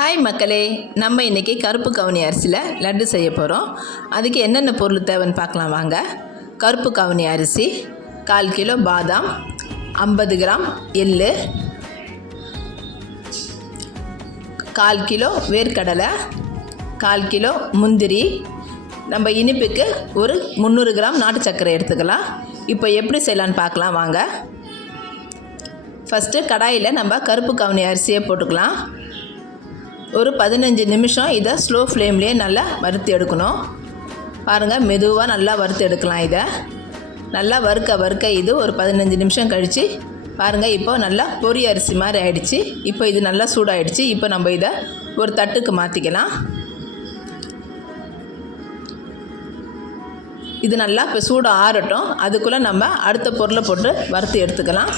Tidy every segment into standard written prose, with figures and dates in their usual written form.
Hi மக்களே, நம்ம இன்றைக்கி கருப்பு கவுனி அரிசியில் லட்டு செய்ய போகிறோம். அதுக்கு என்னென்ன பொருள் தேவைன்னு பார்க்கலாம் வாங்க. கருப்பு கவுனி அரிசி, 1/4 கிலோ பாதாம், 50 கிராம் எள்ளு, 1/4 கிலோ வேர்க்கடலை, 1/4 கிலோ முந்திரி. நம்ம இனிப்புக்கு ஒரு 300 கிராம் நாட்டு சர்க்கரை எடுத்துக்கலாம். இப்போ எப்படி செய்யலான்னு பார்க்கலாம் வாங்க. ஃபஸ்ட்டு கடாயில் நம்ம கருப்பு கவுனி அரிசியை போட்டுக்கலாம். ஒரு 15 நிமிஷம் இதை ஸ்லோ ஃப்ளேம்லேயே நல்லா வறுத்து எடுக்கணும். பாருங்கள், மெதுவாக நல்லா வறுத்து எடுக்கலாம். இதை நல்லா வறுக்க இது ஒரு 15 நிமிஷம் கழித்து பாருங்கள், இப்போ நல்லா பொரி அரிசி மாதிரி ஆகிடுச்சு. இப்போ இது நல்லா சூடாகிடுச்சு. இப்போ நம்ம இதை ஒரு தட்டுக்கு மாற்றிக்கலாம். இது நல்லா இப்போ சூடு ஆறட்டும். அதுக்குள்ளே நம்ம அடுத்த பொருளை போட்டு வறுத்து எடுத்துக்கலாம்.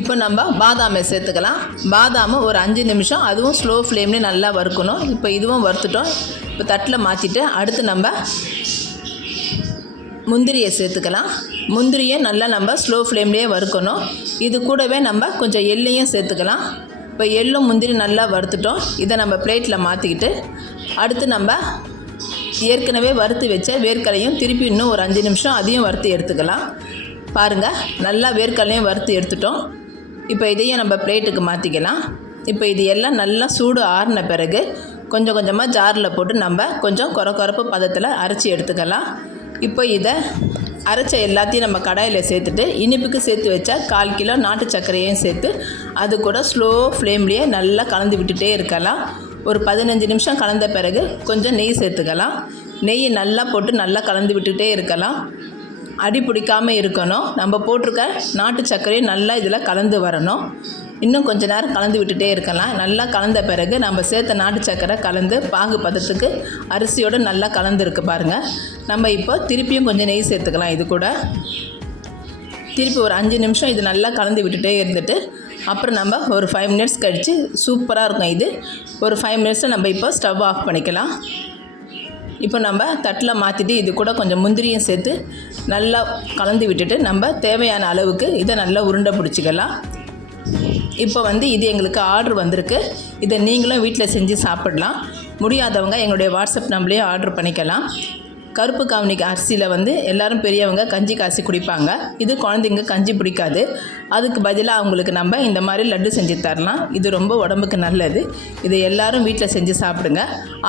இப்போ நம்ம பாதாமை சேர்த்துக்கலாம். பாதாமை ஒரு 5 நிமிஷம் அதுவும் ஸ்லோ ஃப்ளேம்லேயே நல்லா வறுக்கணும். இப்போ இதுவும் வறுத்துட்டோம். இப்போ தட்டில் மாற்றிட்டு அடுத்து நம்ம முந்திரியை சேர்த்துக்கலாம். முந்திரியை நல்லா நம்ம ஸ்லோ ஃப்ளேம்லேயே வறுக்கணும். இது கூடவே நம்ம கொஞ்சம் எள்ளையும் சேர்த்துக்கலாம். இப்போ எள்ளும் முந்திரி நல்லா வறுத்துட்டோம். இதை நம்ம பிளேட்டில் மாற்றிக்கிட்டு அடுத்து நம்ம ஏற்கனவே வறுத்து வச்ச வேர்க்கடலையும் திருப்பி இன்னும் ஒரு 5 நிமிஷம் அதையும் வறுத்து எடுத்துக்கலாம். பாருங்கள், நல்லா வேர்க்கடலையும் வறுத்து எடுத்துட்டோம். இப்போ இதையும் நம்ம பிளேட்டுக்கு மாற்றிக்கலாம். இப்போ இது எல்லாம் நல்லா சூடு ஆறின பிறகு கொஞ்சம் கொஞ்சமாக ஜாரில் போட்டு நம்ம கொஞ்சம் கொரப்பு பதத்தில் அரைச்சி எடுத்துக்கலாம். இப்போ இதை அரைச்ச எல்லாத்தையும் நம்ம கடாயில் சேர்த்துட்டு இனிப்புக்கு சேர்த்து வச்ச 1/4 கிலோ நாட்டு சர்க்கரையும் சேர்த்து அது கூட ஸ்லோ ஃப்ளேம்லேயே நல்லா கலந்து விட்டுட்டே இருக்கலாம். ஒரு 15 நிமிஷம் கலந்த பிறகு கொஞ்சம் நெய் சேர்த்துக்கலாம். நெய் நல்லா போட்டு நல்லா கலந்து விட்டுட்டே இருக்கலாம். அடி பிடிக்காமல் இருக்கணும். நம்ம போட்டிருக்க நாட்டு சர்க்கரையும் நல்லா இதில் கலந்து வரணும். இன்னும் கொஞ்ச நேரம் கலந்து விட்டுட்டே இருக்கலாம். நல்லா கலந்த பிறகு நம்ம சேர்த்த நாட்டு சர்க்கரை கலந்து பாகு பதத்துக்கு அரிசியோடு நல்லா கலந்துருக்கு பாருங்கள். நம்ம இப்போ திருப்பியும் கொஞ்சம் நெய் சேர்த்துக்கலாம். இது கூட திருப்பி ஒரு 5 நிமிஷம் இது நல்லா கலந்து விட்டுட்டே இருந்துட்டு அப்புறம் நம்ம ஒரு 5 மினிட்ஸ் கழித்து சூப்பராக இருக்கும். இது ஒரு 5 மினிட்ஸில் நம்ம இப்போ ஸ்டவ் ஆஃப் பண்ணிக்கலாம். இப்போ நம்ம தட்டில் மாற்றிட்டு இது கூட கொஞ்சம் முந்திரியும் சேர்த்து நல்லா கலந்து விட்டுட்டு நம்ம தேவையான அளவுக்கு இதை நல்லா உருண்டை பிடிச்சிக்கலாம். இப்போ இது எங்களுக்கு ஆர்டர் வந்திருக்கு. இதை நீங்களும் வீட்டில் செஞ்சு சாப்பிடலாம். முடியாதவங்க எங்களுடைய வாட்ஸ்அப் நம்பர்லேயே ஆர்டர் பண்ணிக்கலாம். கருப்பு கவுனி அரிசியில் எல்லோரும் பெரியவங்க கஞ்சி காசி குடிப்பாங்க. இது குழந்தைங்க கஞ்சி பிடிக்காது. அதுக்கு பதிலாக அவங்களுக்கு நம்ம இந்த மாதிரி லட்டு செஞ்சு தரலாம். இது ரொம்ப உடம்புக்கு நல்லது. இதை எல்லோரும் வீட்டில் செஞ்சு சாப்பிடுங்க.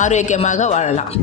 ஆரோக்கியமாக வாழலாம்.